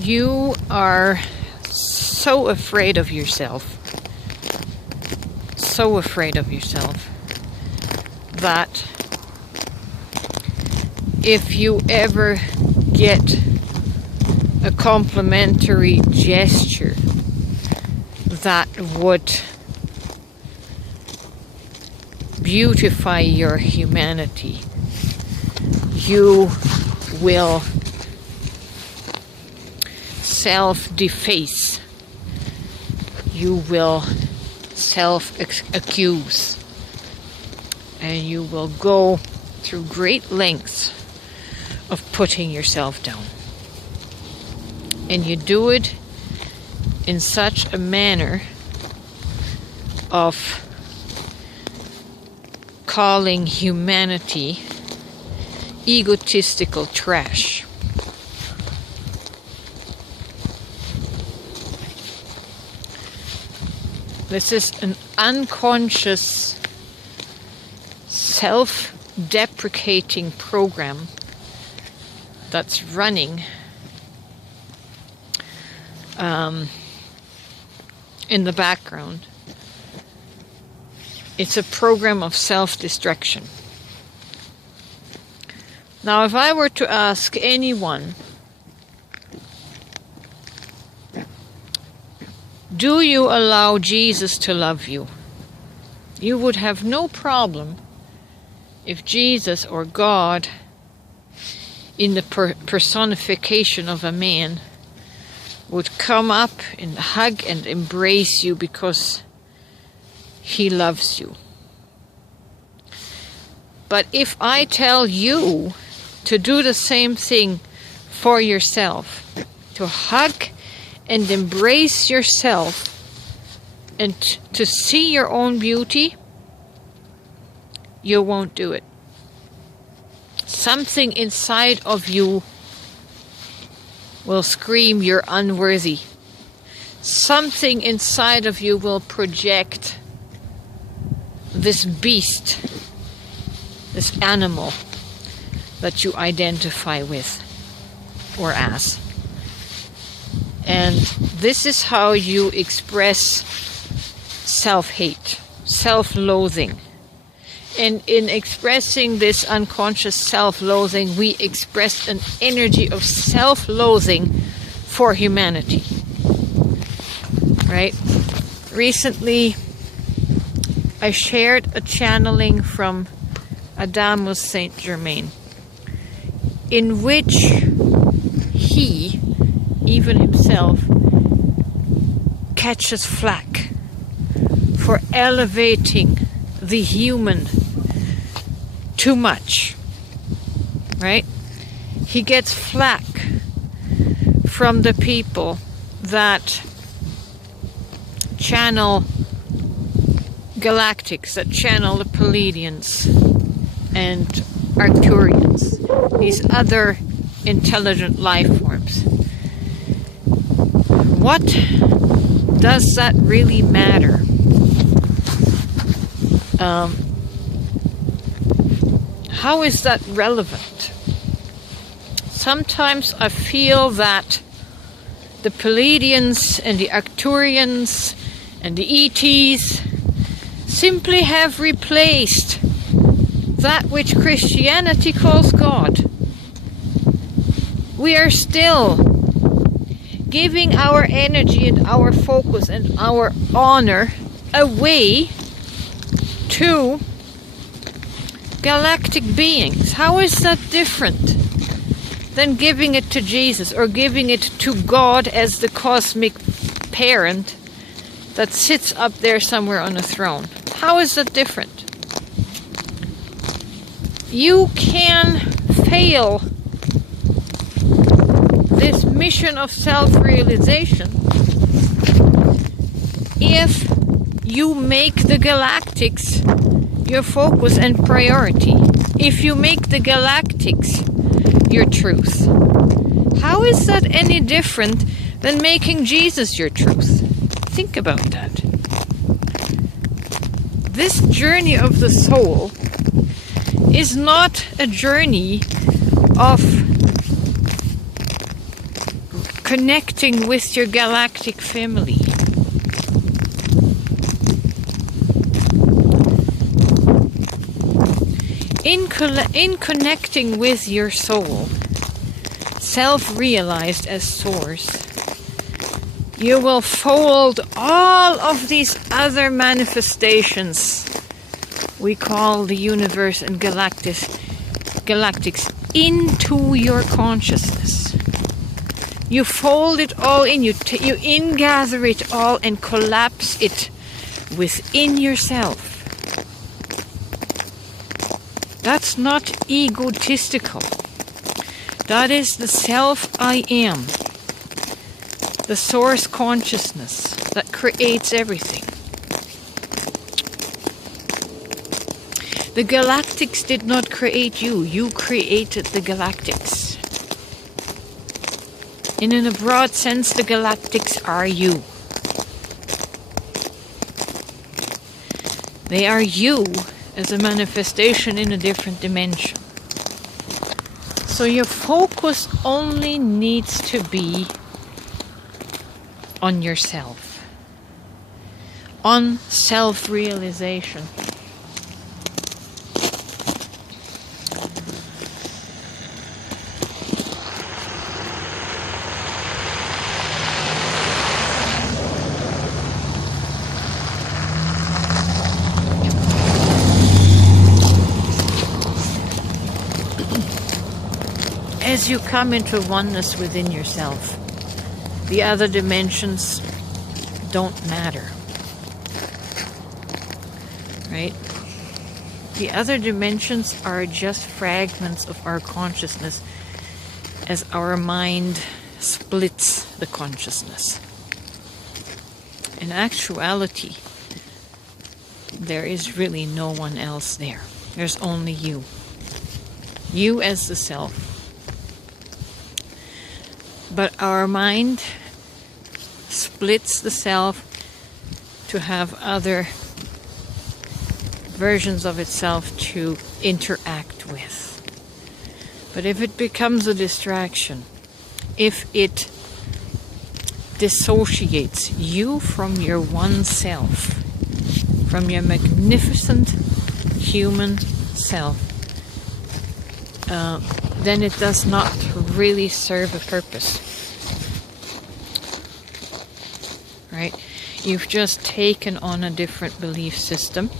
You are so afraid of yourself, that if you ever get a complimentary gesture that would beautify your humanity, you will self-deface. You will self-accuse. And you will go through great lengths of putting yourself down. And you do it in such a manner of calling humanity egotistical trash. This is an unconscious, self-deprecating program that's running in the background. It's a program of self-destruction. Now, if I were to ask anyone, do you allow Jesus to love you? You would have no problem if Jesus or God, in the personification of a man, would come up and hug and embrace you because he loves you. But if I tell you to do the same thing for yourself, to hug and embrace yourself and to see your own beauty, you won't do it. Something inside of you will scream you're unworthy. Something inside of you will project this beast, this animal that you identify with or as. And this is how you express self-hate, self-loathing. And in expressing this unconscious self-loathing, we express an energy of self-loathing for humanity. Right? Recently, I shared a channeling from Adamus Saint Germain, in which he, even himself, catches flack for elevating the human too much, right? He gets flack from the people that channel galactics, that channel the Pleiadians and Arcturians, these other intelligent life forms. What does that really matter? How is that relevant? Sometimes I feel that the Pleiadians and the Arcturians and the ETs simply have replaced that which Christianity calls God. We are still giving our energy and our focus and our honor away to galactic beings. How is that different than giving it to Jesus or giving it to God as the cosmic parent that sits up there somewhere on a throne? How is that different? You can fail this mission of self-realization if you make the galactics your focus and priority. If you make the galactics your truth. How is that any different than making Jesus your truth? Think about that. This journey of the soul is not a journey of connecting with your galactic family. In connecting with your soul, self-realized as source, you will fold all of these other manifestations we call the universe and galactics into your consciousness. You fold it all in, you ingather it all and collapse it within yourself. That's not egotistical. That is the self I am. The source consciousness that creates everything. The galactics did not create you. You created the galactics. And in a broad sense, the galactics are you. They are you as a manifestation in a different dimension. So your focus only needs to be on yourself, on self-realization. As you come into oneness within yourself, the other dimensions don't matter, right? The other dimensions are just fragments of our consciousness as our mind splits the consciousness. In actuality, there is really no one else there. There's only you. You as the self. But our mind splits the self to have other versions of itself to interact with. But if it becomes a distraction, if it dissociates you from your one self, from your magnificent human self, then it does not really serve a purpose. Right? You've just taken on a different belief system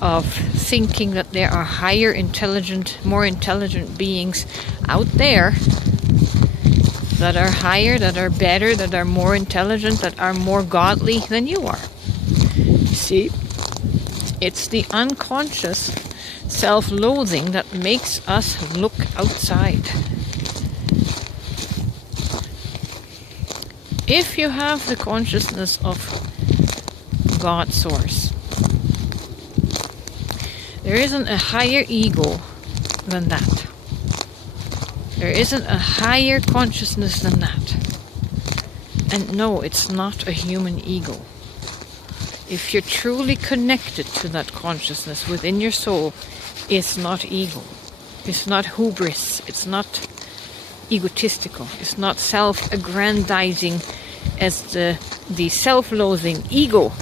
of thinking that there are higher intelligent, more intelligent beings out there that are higher, that are better, that are more intelligent, that are more godly than you are. See? It's the unconscious self-loathing that makes us look outside. If you have the consciousness of God Source, there isn't a higher ego than that. There isn't a higher consciousness than that. And no, it's not a human ego. If you're truly connected to that consciousness within your soul, it's not ego. It's not hubris. It's not egotistical. It's not self-aggrandizing as the self-loathing ego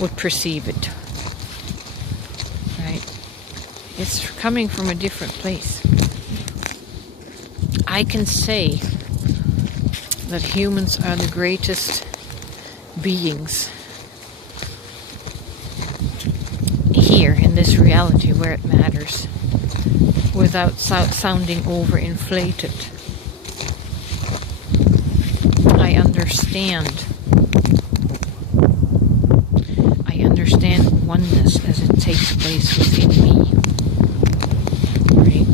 would perceive it. Right? It's coming from a different place. I can say that humans are the greatest beings here in this reality where it matters, without sounding overinflated. I understand oneness as it takes place within me. Right?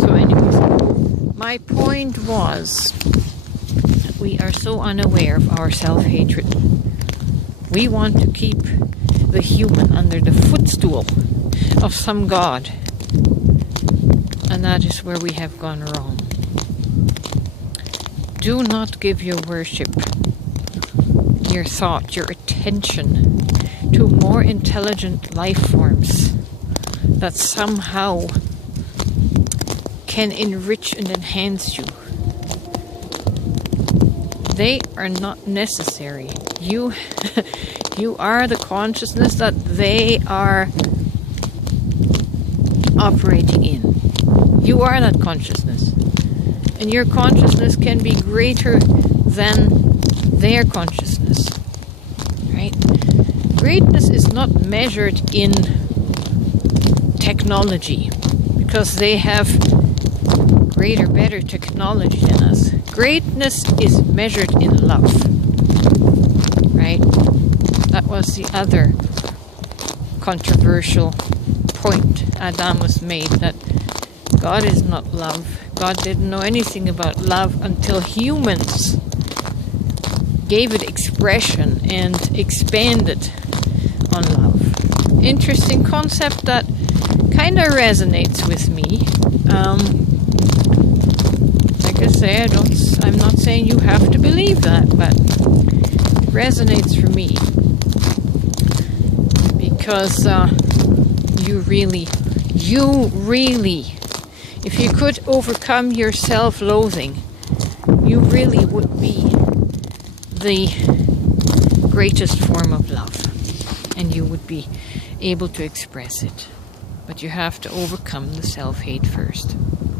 So anyways, my point was that we are so unaware of our self-hatred. We want to keep the human under the footstool of some god, and that is where we have gone wrong. Do not give your worship, your thought, your attention to more intelligent life forms that somehow can enrich and enhance you. They are not necessary. You you are the consciousness that they are operating in. You are that consciousness. And your consciousness can be greater than their consciousness. Right? Greatness is not measured in technology, because they have greater, better technology than us. Greatness is measured in love. Right? That was the other controversial point Adamus made, that God is not love. God didn't know anything about love until humans gave it expression and expanded on love. Interesting concept that kind of resonates with me. Like I say, I'm not saying you have to believe that, but it resonates for me, because you really, if you could overcome your self-loathing, you really would be the greatest form of love, and you would be able to express it. But you have to overcome the self-hate first.